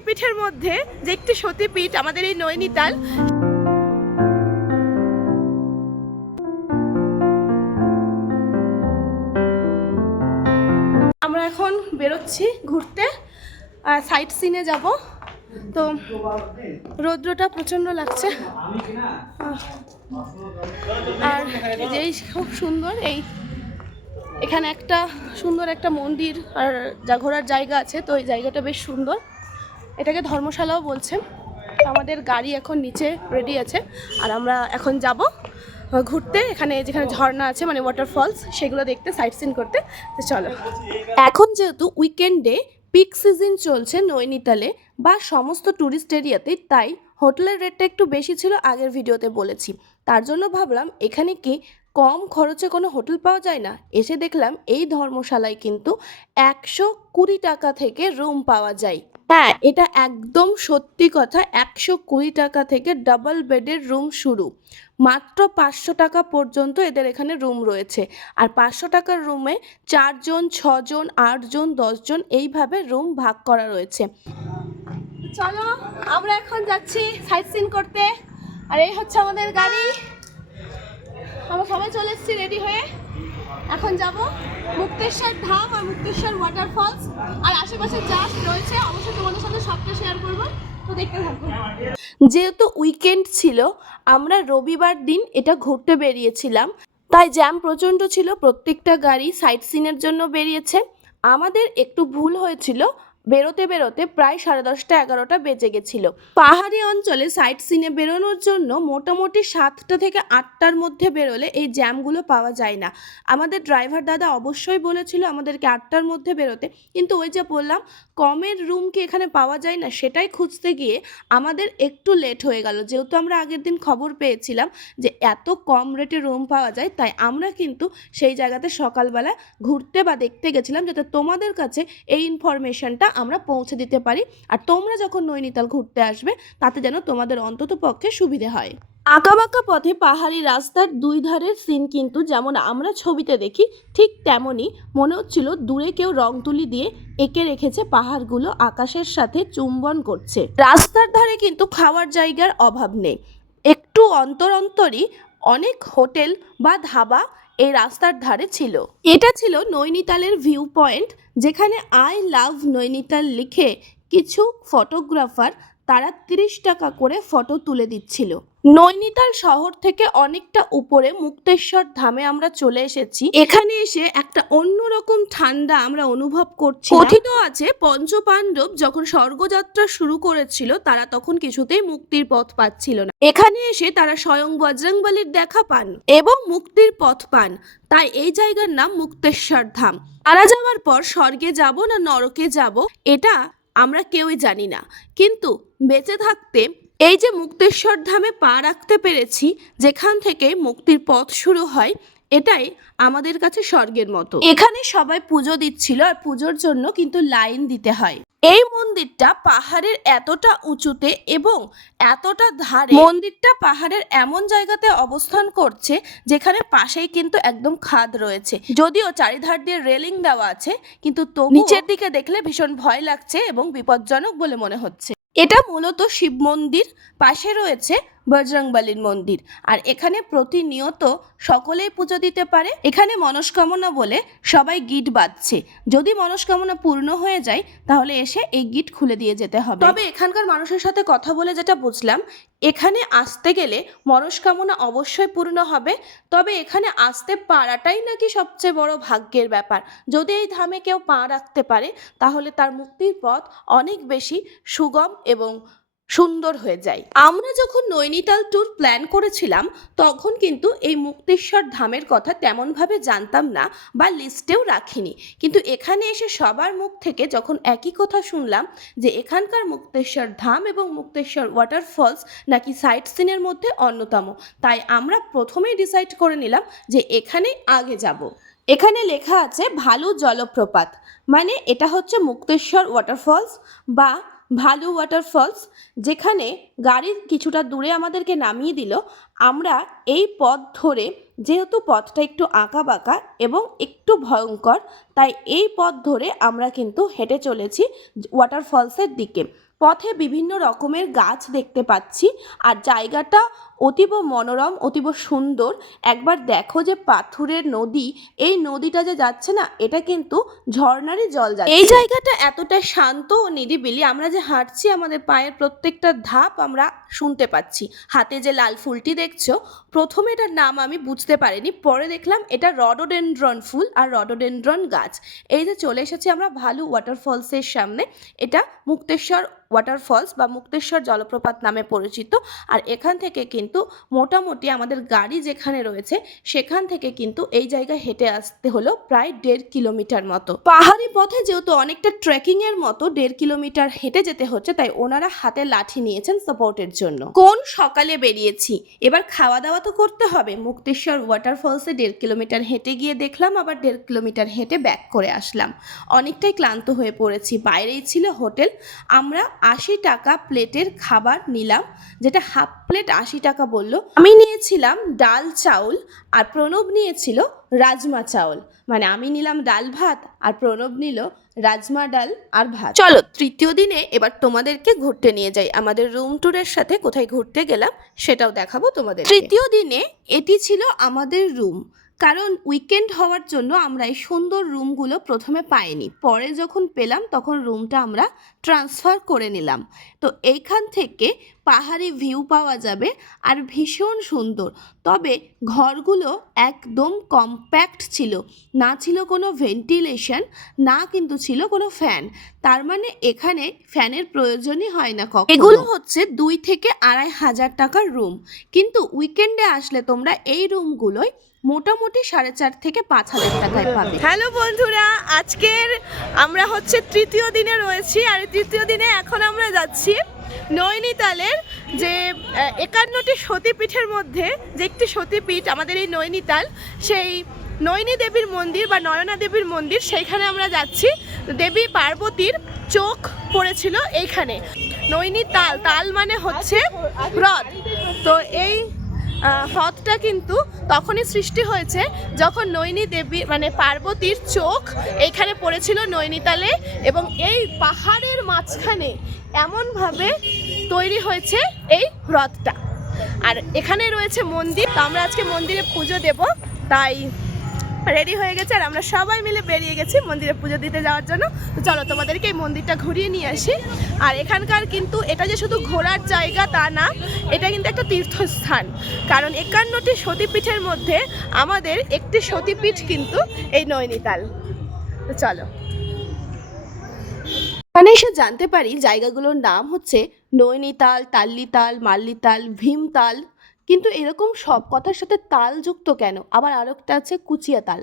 সতীপীঠের মধ্যে যে একটি সতীপীঠ আমাদের এই নৈনিতাল, আমরা এখন বেরোচ্ছি ঘুরতে সাইট সিনে যাব। তো রৌদ্রটা প্রচণ্ড লাগছে। আর যেই খুব সুন্দর এই এখানে একটা সুন্দর একটা মন্দির আর যা ঘোরার জায়গা আছে, তো এই জায়গাটা বেশ সুন্দর। এটাকে ধর্মশালাও বলছে আমাদের গাড়ি এখন নিচে রেডি আছে। আর আমরা এখন যাব, ঘুরতে। এখানে যেখানে ঝর্ণা আছে মানে ওয়াটারফলস সেগুলো দেখতে সাইট সিন করতে। চলো। এখন যেহেতু উইকেন্ডে পিক সিজন চলছে নৈনিতালে, বা সমস্ত ট্যুরিস্ট এরিয়াতে তাই হোটেলের রেটটা একটু বেশি ছিল আগের ভিডিওতে বলেছি। তার জন্য ভাবলাম, এখানে কি কম খরচে কোনো হোটেল পাওয়া যায় না? এসে দেখলাম, এই ধর্মশালায় কিন্তু একশো কুড়ি টাকা থেকে রুম পাওয়া যায়। হ্যাঁ এটা একদম সত্যি কথা একশো কুড়ি টাকা থেকে ডাবল বেডের রুম শুরু। মাত্র পাঁচশো টাকা পর্যন্ত এদের এখানে রুম রয়েছে। আর পাঁচশো টাকার রুমে চারজন ছজন আটজন দশজন এইভাবে রুম ভাগ করা রয়েছে। চলো আমরা এখন যাচ্ছি সাইট সিন করতে। আর এই হচ্ছে আমাদের গাড়ি। আমরা সবাই চলে এসেছি রেডি হয়ে। এখন যাব মুক্তেশ্বর ধাম আর মুক্তেশ্বর ওয়াটারফলস আর আশেপাশে যা রয়েছে, অবশ্যই তোমাদের সাথে সবটা শেয়ার করব। তো দেখতে যেহেতু উইকেন্ড ছিল, আমরা রবিবার দিন এটা ঘুরতে বেরিয়েছিলাম। তাই জ্যাম প্রচণ্ড ছিল, প্রত্যেকটা গাড়ি সাইট সিনের জন্য বেরিয়েছে। আমাদের একটু ভুল হয়েছিল বেরোতে বেরোতে প্রায় সাড়ে দশটা, এগারোটা বেজে গেছিল। পাহাড়ি অঞ্চলে সাইট সিনে বেরোনোর জন্য মোটামুটি সাতটা থেকে আটটার মধ্যে বেরোলে এই জ্যামগুলো পাওয়া যায় না। আমাদের ড্রাইভার দাদা অবশ্যই বলেছিল আমাদেরকে আটটার মধ্যে বেরোতে। কিন্তু ওই যে বললাম কমের রুম কি এখানে পাওয়া যায় না? সেটাই খুঁজতে গিয়ে আমাদের একটু লেট হয়ে গেল। যেহেতু আমরা আগের দিন খবর পেয়েছিলাম যে এত কম রেটে রুম পাওয়া যায়, তাই আমরা কিন্তু সেই জায়গাতে সকালবেলা ঘুরতে বা দেখতে গেছিলাম যাতে তোমাদের কাছে এই ইনফরমেশনটা আমরা পৌঁছে দিতে পারি। আর তোমরা যখন নৈনিতাল ঘুরতে আসবে, তাতে যেন তোমাদের অন্তত পক্ষে সুবিধে হয়। আঁকাবাঁকা পথে পাহাড়ি রাস্তার দুই ধারের সিন কিন্তু যেমন আমরা ছবিতে দেখি, ঠিক তেমনই মনে হচ্ছিল দূরে কেউ রং তুলি দিয়ে এঁকে রেখেছে পাহাড়গুলো আকাশের সাথে চুম্বন করছে। রাস্তার ধারে কিন্তু খাওয়ার জায়গার অভাব নেই। একটু অন্তর অন্তরই অনেক হোটেল বা ধাবা এই রাস্তার ধারে ছিল। এটা ছিল নৈনিতালের ভিউ পয়েন্ট যেখানে আই লাভ নৈনিতাল লিখে কিছু ফটোগ্রাফার তারা তিরিশ টাকা করে ফটো তুলে দিচ্ছিল। নৈনিতাল শহর থেকে অনেকটা উপরে মুক্তেশ্বর ধামে আমরা চলে এসেছি। এখানে এসে একটা অন্যরকম ঠান্ডা আমরা অনুভব করছি কথিত আছে, পঞ্চপাণ্ডব যখন স্বর্গযাত্রা শুরু করেছিল, তারা তখন কিছুতেই মুক্তির পথ পাচ্ছিল না। এখানে এসে তারা স্বয়ং বজরংবলির দেখা পান এবং মুক্তির পথ পান। তাই এই জায়গার নাম মুক্তেশ্বর ধাম। মারা যাওয়ার পর, স্বর্গে যাব না নরকে যাব, এটা আমরা কেউই জানি না। কিন্তু বেঁচে থাকতে এই যে মুক্তেশ্বর ধামে পা রাখতে পেরেছি, যেখান থেকে মুক্তির পথ শুরু হয়, এটাই আমাদের কাছে স্বর্গের মতো। এখানে সবাই পুজো দিচ্ছিল আর পুজোর জন্য কিন্তু লাইন দিতে হয়। এই মন্দিরটা পাহাড়ের এতটা উঁচুতে এবং এতটা ধারে মন্দিরটা পাহাড়ের এমন জায়গাতে অবস্থান করছে, যেখানে পাশেই কিন্তু একদম খাদ রয়েছে। যদিও চারিধার দিয়ে রেলিং দেওয়া আছে, কিন্তু তো নিচের দিকে দেখলে ভীষণ ভয় লাগছে এবং বিপজ্জনক বলে মনে হচ্ছে। এটা মূলত শিব মন্দির পাশে রয়েছে বজরংবলির মন্দির। আর এখানে প্রতিনিয়ত সকলেই পুজো দিতে পারে। এখানে মনস্কামনা বলে সবাই গিট বাঁধছে। যদি মনস্কামনা পূর্ণ হয়ে যায়, তাহলে এসে এই গিট খুলে দিয়ে যেতে হবে। তবে এখানকার মানুষের সাথে কথা বলে যেটা বুঝলাম, এখানে আসতে গেলে মনস্কামনা অবশ্যই পূর্ণ হবে। তবে এখানে আসতে পারাটাই নাকি সবচেয়ে বড় ভাগ্যের ব্যাপার। যদি এই ধামে কেউ পা রাখতে পারে, তাহলে তার মুক্তির পথ অনেক বেশি সুগম এবং সুন্দর হয়ে যায়। আমরা যখন নৈনিতাল ট্যুর প্ল্যান করেছিলাম, তখন কিন্তু এই মুক্তেশ্বর ধামের কথা তেমনভাবে জানতাম না বা লিস্টেও রাখিনি। কিন্তু এখানে এসে সবার মুখ থেকে যখন একই কথা শুনলাম যে এখানকার মুক্তেশ্বর ধাম এবং মুক্তেশ্বর ওয়াটারফলস নাকি সাইট সিনের মধ্যে অন্যতম, তাই আমরা প্রথমেই ডিসাইড করে নিলাম যে এখানে আগে যাব। এখানে লেখা আছে ভালু জলপ্রপাত মানে এটা হচ্ছে মুক্তেশ্বর ওয়াটারফলস বা ভালু ওয়াটারফলস যেখানে গাড়ির কিছুটা দূরে আমাদেরকে নামিয়ে দিল। আমরা এই পথ ধরে, যেহেতু পথটা একটু আঁকা বাঁকা এবং একটু ভয়ঙ্কর, তাই এই পথ ধরে আমরা কিন্তু হেঁটে চলেছি ওয়াটারফলসের দিকে। পথে বিভিন্ন রকমের গাছ দেখতে পাচ্ছি। আর জায়গাটা অতীব মনোরম, অতীব সুন্দর। একবার দেখো যে পাথুরের নদী, এই নদীটা যে যাচ্ছে না, এটা কিন্তু ঝর্ণারই জল যাচ্ছে। এই জায়গাটা এতটা শান্ত ও নিরিবিলি, আমরা যে হাঁটছি, আমাদের পায়ের প্রত্যেকটা ধাপ আমরা শুনতে পাচ্ছি। হাতে যে লাল ফুলটি দেখছ, প্রথমে এটার নাম আমি বুঝতে পারিনি, পরে দেখলাম এটা রডোডেন্ড্রন ফুল আর রডোডেন্ড্রন গাছ। এই যে চলে এসেছি আমরা ভালু ওয়াটারফলসের সামনে, এটা মুক্তেশ্বর ওয়াটারফলস বা মুক্তেশ্বর জলপ্রপাত নামে পরিচিত। আর এখান থেকে কিন্তু মোটামুটি আমাদের গাড়ি যেখানে রয়েছে, সেখান থেকে কিন্তু এই জায়গায় হেঁটে আসতে হলো প্রায় দেড় কিলোমিটার মতো। পাহাড়ি পথে যেহেতু অনেকটা ট্রেকিং এর মতো, দেড় কিলোমিটার হেঁটে যেতে হচ্ছে, তাই ওনারা হাতে লাঠি নিয়েছেন সাপোর্টের জন্য। কোন সকালে বেরিয়েছি? এবার খাওয়া দাওয়া তো করতে হবে। মুক্তেশ্বর ওয়াটারফলসে দেড় কিলোমিটার হেঁটে গিয়ে দেখলাম, আবার দেড় কিলোমিটার হেঁটে ব্যাক করে আসলাম। অনেকটাই ক্লান্ত হয়ে পড়েছি। বাইরেই ছিল হোটেল। আমরা আশি টাকা প্লেটের খাবার নিলাম, যেটা হাফ প্লেট আশি টাকা বলল। আমি নিয়েছিলাম ডাল চাউল আর প্রণব নিয়েছিল রাজমা চাউল। মানে আমি নিলাম ডাল ভাত আর প্রণব নিল রাজমা ডাল আর ভাত। চলো, তৃতীয় দিনে এবার তোমাদেরকে ঘুরতে নিয়ে যাই। আমাদের রুম ট্যুরের সাথে কোথায় ঘুরতে গেলাম সেটাও দেখাবো তোমাদের তৃতীয় দিনে এটি ছিল আমাদের রুম কারণ উইকেন্ড হওয়ার জন্য আমরা এই সুন্দর রুমগুলো প্রথমে পাইনি। পরে যখন পেলাম, তখন রুমটা আমরা ট্রান্সফার করে নিলাম। তো এইখান থেকে পাহাড়ি ভিউ পাওয়া যাবে আর ভীষণ সুন্দর। তবে ঘরগুলো একদম কম্প্যাক্ট ছিল। না ছিল কোনো ভেন্টিলেশন না কিন্তু ছিল কোনো ফ্যান তার মানে এখানে ফ্যানের প্রয়োজনই হয় না কখনো। এগুলো হচ্ছে দুই থেকে আড়াই হাজার টাকার রুম কিন্তু উইকেন্ডে আসলে তোমরা এই রুমগুলোয় মোটামুটি সাড়ে চার থেকে পাঁচ হাজার টাকায় পাবে। হ্যালো বন্ধুরা, আজকের আমরা হচ্ছে তৃতীয় দিনে রয়েছি আর তৃতীয় দিনে এখন আমরা যাচ্ছি নৈনিতালের যে একান্নটি সতীপীঠের মধ্যে যে একটি সতীপীঠ আমাদের এই নৈনিতাল, সেই নয়নী দেবীর মন্দির বা নয়না দেবীর মন্দির, সেইখানে আমরা যাচ্ছি। দেবী পার্বতীর চোখ পড়েছিল এইখানে। নৈনী তাল তাল মানে হচ্ছে হ্রদ। তো এই হ্রদটা কিন্তু তখনই সৃষ্টি হয়েছে যখন নৈনী দেবী মানে পার্বতীর চোখ এখানে পড়েছিল নৈনিতালে এবং এই পাহাড়ের মাঝখানে এমনভাবে তৈরি হয়েছে এই হ্রদটা। আর এখানে রয়েছে মন্দির, তো আমরা আজকে মন্দিরে পুজো দেব, তাই রেডি হয়ে গেছে আর আমরা সবাই মিলে বেরিয়ে গেছি মন্দিরে পুজো দিতে যাওয়ার জন্য। তো চলো তোমাদেরকে এই মন্দিরটা ঘুরিয়ে নিয়ে আসি। আর এখানকার কিন্তু এটা যে শুধু ঘোরার জায়গা তা না, এটা কিন্তু একটা তীর্থস্থান। কারণ একান্নটি সতীপীঠের মধ্যে আমাদের একটি সতীপীঠ কিন্তু এই নৈনিতাল। তো চলো। এখানে এসে জানতে পারি জায়গাগুলোর নাম হচ্ছে নৈনিতাল, তাল্লিতাল, মাল্লিতাল, ভীমতাল। কিন্তু এরকম সব কথার সাথে তাল যুক্ত কেন? আবার আরেকটা আছে কুচিয়া তাল।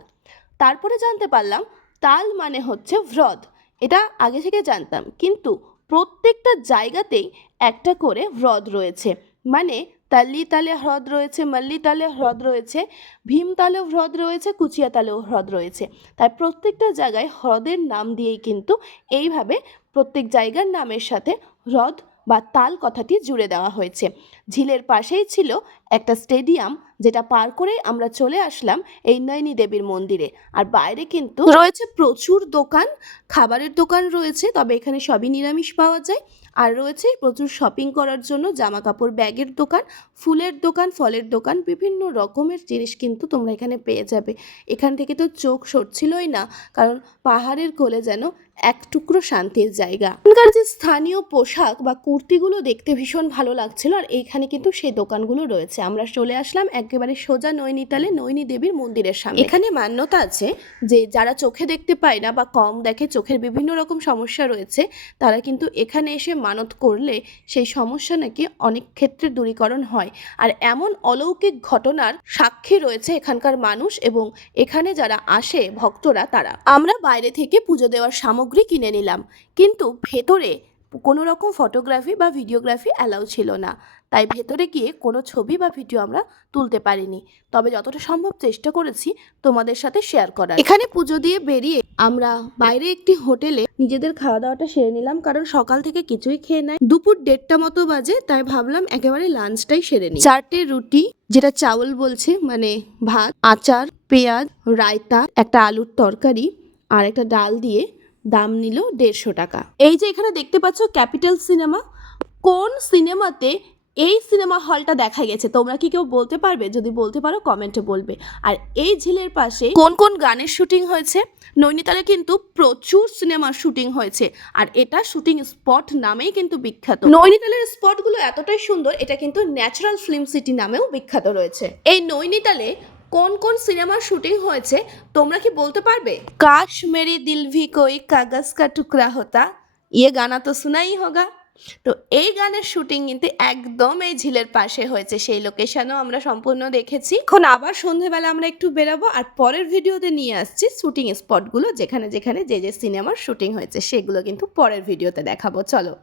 তারপরে জানতে পারলাম, তাল মানে হচ্ছে হ্রদ। এটা আগে থেকে জানতাম, কিন্তু প্রত্যেকটা জায়গাতেই একটা করে হ্রদ রয়েছে। মানে তাল্লি তালে হ্রদ রয়েছে, মাল্লি তালে হ্রদ রয়েছে ভীমতালেও হ্রদ রয়েছে কুচিয়াতালেও হ্রদ রয়েছে। তাই প্রত্যেকটা জায়গায় হ্রদের নাম দিয়েই কিন্তু এইভাবে প্রত্যেক জায়গার নামের সাথে হ্রদ বা তাল কথাটি জুড়ে দেওয়া হয়েছে। ঝিলের পাশেই ছিল একটা স্টেডিয়াম যেটা পার করে আমরা চলে আসলাম এই নয়নী দেবীর মন্দিরে। আর বাইরে কিন্তু রয়েছে প্রচুর দোকান, খাবারের দোকান রয়েছে, তবে এখানে সবই নিরামিষ পাওয়া যায়। আর রয়েছে প্রচুর শপিং করার জন্য জামা কাপড় ব্যাগের দোকান, ফুলের দোকান, ফলের দোকান, বিভিন্ন রকমের জিনিস কিন্তু তোমরা এখানে পেয়ে যাবে। এখান থেকে তো চোখ সরছিলই না, কারণ পাহাড়ের কোলে যেন এক টুকরো শান্তির জায়গা। এখানকার যে স্থানীয় পোশাক বা কুর্তিগুলো দেখতে ভীষণ ভালো লাগছিল, আর এইখানে কিন্তু সেই দোকানগুলো রয়েছে। আমরা চলে আসলাম একেবারে সোজা নৈনিতালে নৈনী দেবীর মন্দিরের সামনে। এখানে মান্যতা আছে যে, যারা চোখে দেখতে পায় না বা কম দেখে চোখের বিভিন্ন রকম সমস্যা রয়েছে, তারা কিন্তু এখানে এসে মানত করলে সেই সমস্যা নাকি অনেক ক্ষেত্রে দূরীকরণ হয়। আর এমন অলৌকিক ঘটনার সাক্ষী রয়েছে এখানকার মানুষ এবং এখানে যারা আসে ভক্তরা, তারা। আমরা বাইরে থেকে পুজো দেওয়ার সামগ্রী কিনে নিলাম। কিন্তু ভেতরে কোনো রকম ফটোগ্রাফি বা ভিডিওগ্রাফি অ্যালাউ ছিল না। তাই ভেতরে গিয়ে কোনো ছবি বা ভিডিও আমরা তুলতে পারিনি। তবে যতটা সম্ভব চেষ্টা করেছি তোমাদের সাথে শেয়ার করার। এখানে পুজো দিয়ে বেরিয়ে আমরা বাইরে একটি হোটেলে নিজেদের খাওয়া দাওয়াটা সেরে নিলাম, কারণ সকাল থেকে কিছুই খেয়ে নাই। দুপুর দেড়টা মতো বাজে, তাই ভাবলাম একেবারে লাঞ্চটাই সেরে নিই। চারটে রুটি, যেটা চাউল বলছে মানে ভাত, আচার, পেঁয়াজ, রায়তা, একটা আলুর তরকারি, আর একটা ডাল দিয়ে দাম নিল দেড়শো টাকা। এই যে এখানে দেখতে পাচ্ছ ক্যাপিটাল সিনেমা, কোন সিনেমাতে এই সিনেমা হলটা দেখা গেছে? তোমরা কি কেউ বলতে পারবে? যদি বলতে পারো, কমেন্টে বলবে। আর এই ঝিলের পাশে কোন কোন গানের শুটিং হয়েছে? নৈনিতালে কিন্তু প্রচুর সিনেমার শুটিং হয়েছে। আর এটা শুটিং স্পট নামেই কিন্তু বিখ্যাত। নৈনিতালের স্পটগুলো এতটাই সুন্দর, এটা কিন্তু ন্যাচারাল ফিল্ম সিটি নামেও বিখ্যাত রয়েছে। এই নৈনিতালে কোন কোন সিনেমার শুটিং হয়েছে, তোমরা কি বলতে পারবে? কাশ মেরি দিল ভি কোই কাগজ কা টুকরা হোতা ইয়ে গানা তো শোনাই হোগা। তো এই গানের শুটিং কিন্তু একদম এই ঝিলের পাশে হয়েছে, সেই লোকেশনও আমরা সম্পূর্ণ দেখেছি। এখন আবার সন্ধেবেলা আমরা একটু বেরাবো, আর পরের ভিডিওতে নিয়ে আসছি শুটিং স্পটগুলো, যেখানে যেখানে যে যে সিনেমার শুটিং হয়েছে, সেগুলো কিন্তু পরের ভিডিওতে দেখাবো। চলো।